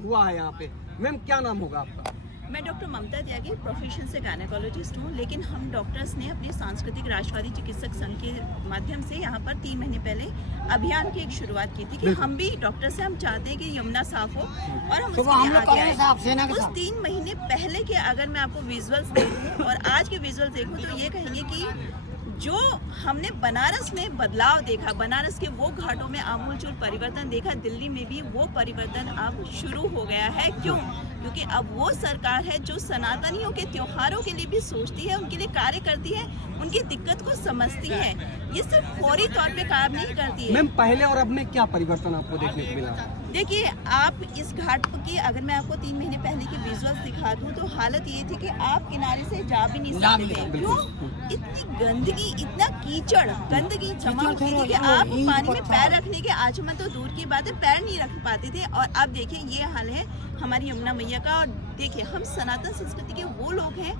हुआ है यहाँ पे। मैम क्या नाम होगा आपका? मैं डॉक्टर ममता त्यागी प्रोफेशन से गायनेकोलॉजिस्ट हूँ, लेकिन हम डॉक्टर्स ने अपने सांस्कृतिक राष्ट्रवादी चिकित्सक संघ के माध्यम से यहाँ पर 3 महीने पहले अभियान की एक शुरुआत की थी कि हम भी डॉक्टर से हम चाहते हैं कि यमुना साफ हो और हम उसके लिए आगे आए। उस 3 महीने पहले के अगर मैं आपको विजुअल्स देखूँ और आज के विजुअल्स देखूँ तो ये कहेंगे कि जो हमने बनारस में बदलाव देखा, बनारस के वो घाटों में आमूलचूल परिवर्तन देखा, दिल्ली में भी वो परिवर्तन अब शुरू हो गया है। क्यों? क्योंकि अब वो सरकार है जो सनातनियों के त्योहारों के लिए भी सोचती है, उनके लिए कार्य करती है, उनकी दिक्कत को समझती है। ये सिर्फ फौरी तौर पे काम नहीं करती है। मैम पहले और अब में क्या परिवर्तन आपको देखने को मिला? देखिए, आप इस घाट की अगर मैं आपको 3 महीने पहले की विजुअल्स दिखा दूं तो हालत ये थी कि आप किनारे से जा भी नहीं सकते थे। क्यों? इतनी गंदगी, इतना कीचड़, गंदगी जमा हुई थी कि आप पानी में पैर रखने के आचमन तो दूर की बात है, पैर नहीं रख पाते थे। और अब देखिए ये हाल है हमारी यमुना मैया का। और देखिए, हम सनातन संस्कृति के वो लोग हैं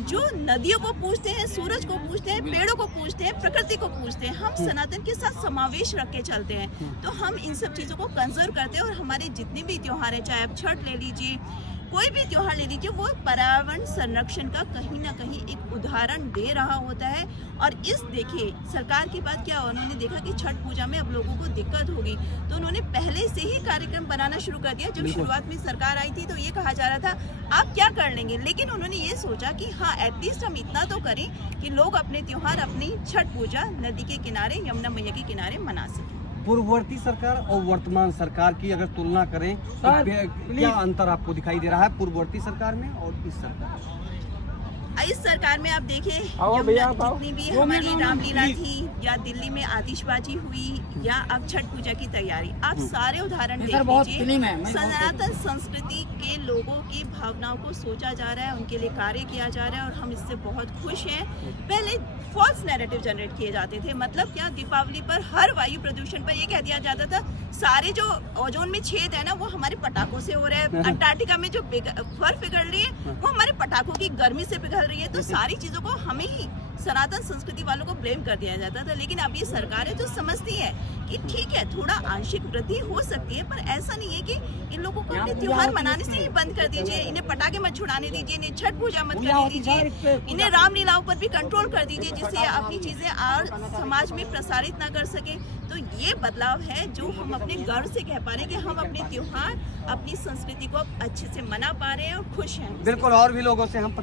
जो नदियों को पूजते हैं, सूरज को पूजते हैं, पेड़ों को पूजते हैं, प्रकृति को पूजते हैं। हम सनातन के साथ समावेश रख के चलते हैं, तो हम इन सब चीज़ों को कंजर्व करते हैं। और हमारे जितने भी त्योहार हैं, चाहे आप छठ ले लीजिए, कोई भी त्योहार ले लीजिए, वो पर्यावरण संरक्षण का कहीं ना कहीं एक उदाहरण दे रहा होता है। और इस देखिए सरकार की बात क्या, उन्होंने देखा कि छठ पूजा में अब लोगों को दिक्कत होगी तो उन्होंने पहले से ही कार्यक्रम बनाना शुरू कर दिया। जब शुरुआत में सरकार आई थी तो ये कहा जा रहा था आप क्या कर लेंगे, लेकिन उन्होंने ये सोचा कि हाँ एटलीस्ट हम इतना तो करें कि लोग अपने त्योहार, अपनी छठ पूजा नदी के किनारे, यमुना मैया के किनारे मना सकें। पूर्ववर्ती सरकार और वर्तमान सरकार की अगर तुलना करें तो क्या अंतर आपको दिखाई दे रहा है पूर्ववर्ती सरकार में और इस सरकार में? इस सरकार में आप देखें जितनी भी हमारी रामलीला थी या दिल्ली में आतिशबाजी हुई या अब छठ पूजा की तैयारी, आप सारे उदाहरण देख लीजिए। सनातन संस्कृति के लोगों की भावनाओं को सोचा जा रहा है, उनके लिए कार्य किया जा रहा है और हम इससे बहुत खुश हैं। पहले फॉल्स नैरेटिव जनरेट किए जाते थे, मतलब क्या, दीपावली पर हर वायु प्रदूषण पर ये कह दिया जाता था सारे जो ओजोन में छेद है ना वो हमारे पटाखों से हो रहा है, अंटार्कटिका में जो बर्फ पिघल रही है वो हमारे पटाखों की गर्मी से पिघल रही है। तो सारी चीजों को हमें ही सनातन संस्कृति वालों को ब्लेम कर दिया जाता था। लेकिन अब ये सरकार है जो समझती है कि ठीक है थोड़ा आंशिक वृद्धि हो सकती है, पर ऐसा नहीं है कि इन लोगों को अपने त्योहार मनाने से ही बंद कर दीजिए, इन्हें पटाखे मत छुड़ाने दीजिए, इन्हें छठ पूजा मत करने दीजिए, इन्हें रामलीलाओं पर भी कंट्रोल कर दीजिए जिससे अपनी चीजें और समाज में प्रसारित ना कर सके। तो ये बदलाव है जो हम अपने गर्व से कह पा रहे हैं कि हम अपने त्योहार, अपनी संस्कृति को अच्छे से मना पा रहे हैं और खुश हैं। बिल्कुल, और भी लोगों से हम